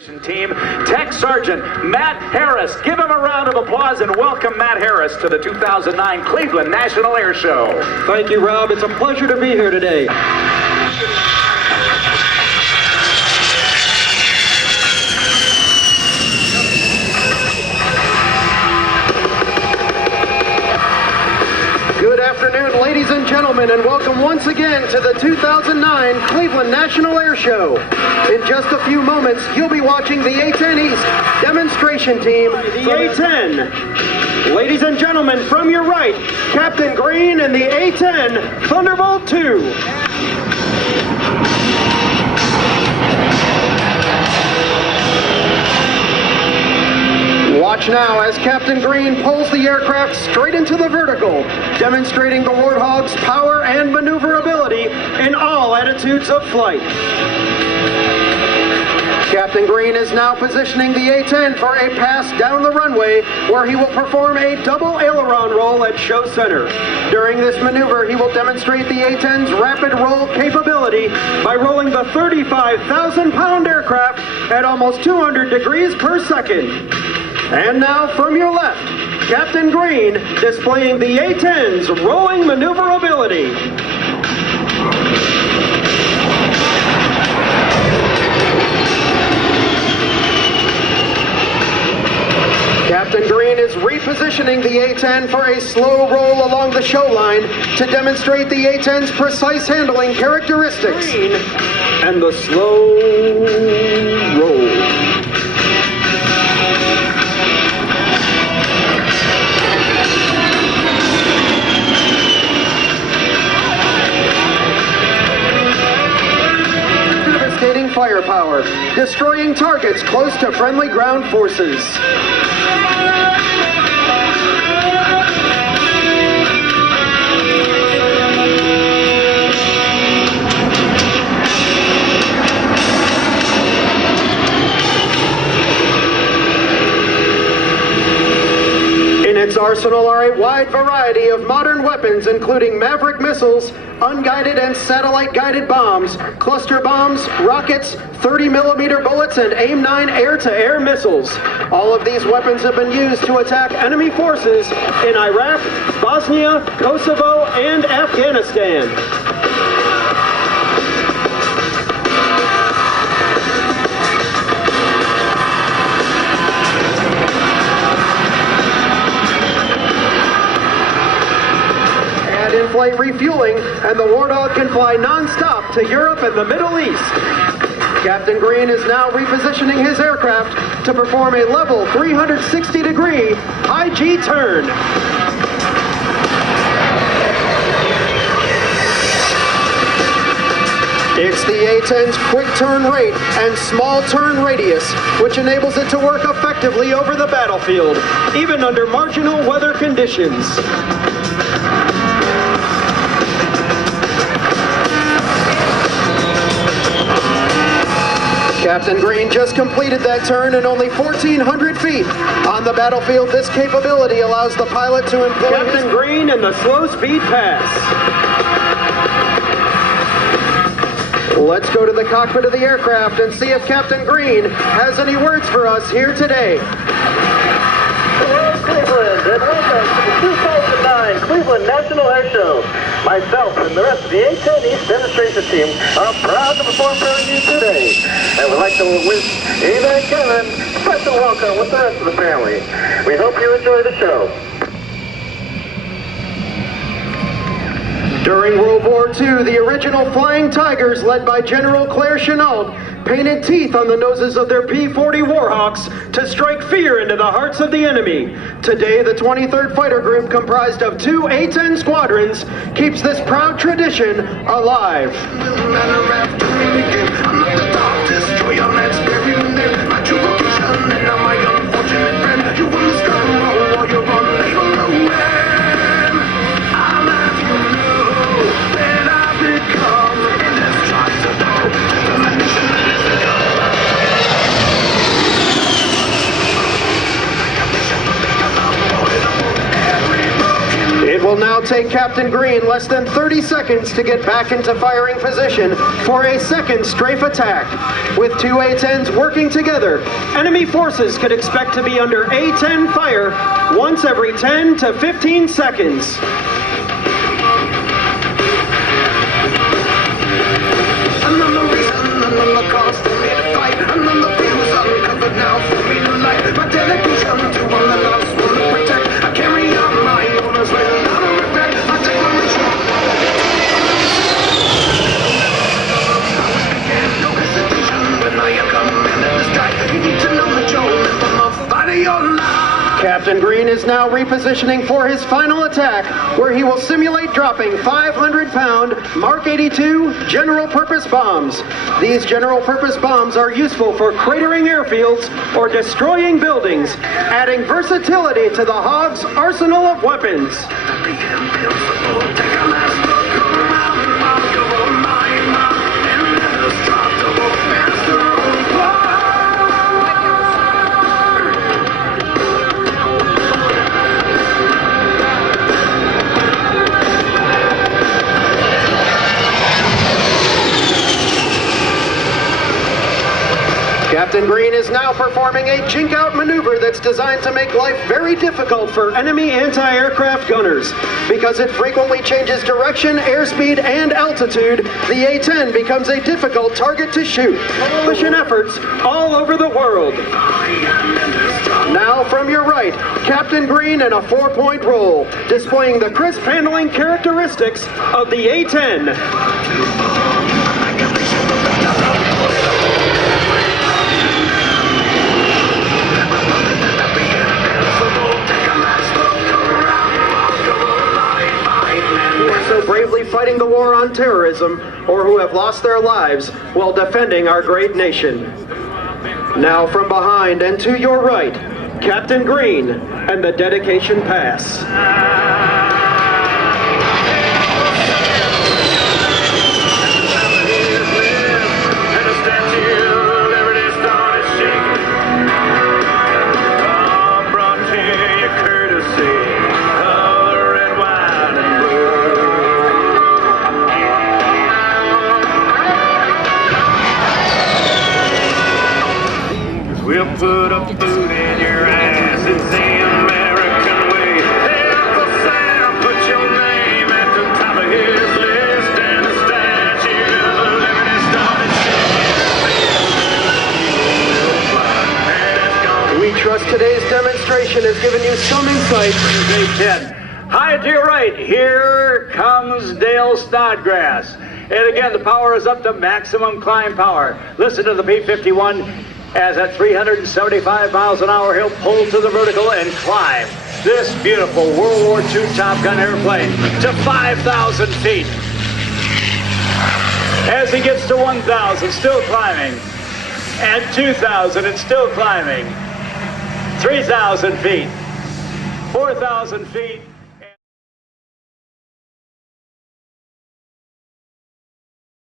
Team Tech Sergeant Matt Harris. Give him a round of applause and welcome Matt Harris to the 2009 Cleveland National Air Show. Thank you, Rob. It's a pleasure to be here today. Good afternoon, ladies and gentlemen, and welcome once again to the 2009 Cleveland National Air Show. In just a few moments, you'll be watching the A-10 East demonstration team, the A-10. Ladies and gentlemen, from your right, Captain Green and the A-10 Thunderbolt II. Watch now as Captain Green pulls the aircraft straight into the vertical, demonstrating the Warthog's power and maneuverability in all attitudes of flight. Captain Green is now positioning the A-10 for a pass down the runway, where he will perform a double aileron roll at show center. During this maneuver, he will demonstrate the A-10's rapid roll capability by rolling the 35,000-pound aircraft at almost 200 degrees per second. And now from your left, Captain Green displaying the A-10's rolling maneuverability. Captain Green is repositioning the A-10 for a slow roll along the show line to demonstrate the A-10's precise handling characteristics. Green and the slow roll. Firepower, destroying targets close to friendly ground forces. In its arsenal are a wide variety of modern weapons, including Maverick missiles, unguided and satellite-guided bombs, cluster bombs, rockets, 30mm bullets, and AIM-9 air-to-air missiles. All of these weapons have been used to attack enemy forces in Iraq, Bosnia, Kosovo, and Afghanistan. In-flight refueling, and the Warthog can fly non-stop to Europe and the Middle East. Captain Green is now repositioning his aircraft to perform a level 360-degree high G turn. It's the A-10's quick turn rate and small turn radius, which enables it to work effectively over the battlefield, even under marginal weather conditions. Captain Green just completed that turn in only 1,400 feet. On the battlefield, this capability allows the pilot to employ Captain Green in the slow speed pass. Let's go to the cockpit of the aircraft and see if Captain Green has any words for us here today. Hello, Cleveland, and welcome to the 2009 Cleveland National Air Show. Myself and the rest of the A-10 East demonstration team are proud to perform for you today. And we'd like to wish Eva and Kevin a special welcome with the rest of the family. We hope you enjoy the show. During World War II, the original Flying Tigers, led by General Claire Chennault, painted teeth on the noses of their P-40 Warhawks to strike fear into the hearts of the enemy. Today, the 23rd Fighter Group, comprised of 2 A-10 squadrons, keeps this proud tradition alive. It will now take Captain Green less than 30 seconds to get back into firing position for a second strafe attack. With two A-10s working together, enemy forces could expect to be under A-10 fire once every 10 to 15 seconds. Captain Green is now repositioning for his final attack, where he will simulate dropping 500-pound Mark 82 general-purpose bombs. These general-purpose bombs are useful for cratering airfields or destroying buildings, adding versatility to the Hog's arsenal of weapons. Captain Green is now performing a jink-out maneuver that's designed to make life very difficult for enemy anti-aircraft gunners. Because it frequently changes direction, airspeed, and altitude, the A-10 becomes a difficult target to shoot. Mission efforts all over the world. Now from your right, Captain Green in a 4-point roll, displaying the crisp handling characteristics of the A-10. So bravely fighting the war on terrorism, or who have lost their lives while defending our great nation. Now from behind and to your right, Captain Green and the dedication pass. We'll put a boot in your ass, it's the American way. Uncle Sam, put your name at the top of his list, and the Statue of Liberty started. We trust today's demonstration has given you some insight. A-10. High to your right, here comes Dale Snodgrass. And again, the power is up to maximum climb power. Listen to the P-51. As at 375 miles an hour, he'll pull to the vertical and climb this beautiful World War II Top Gun airplane to 5,000 feet. As he gets to 1,000, still climbing. At 2,000, it's still climbing. 3,000 feet. 4,000 feet.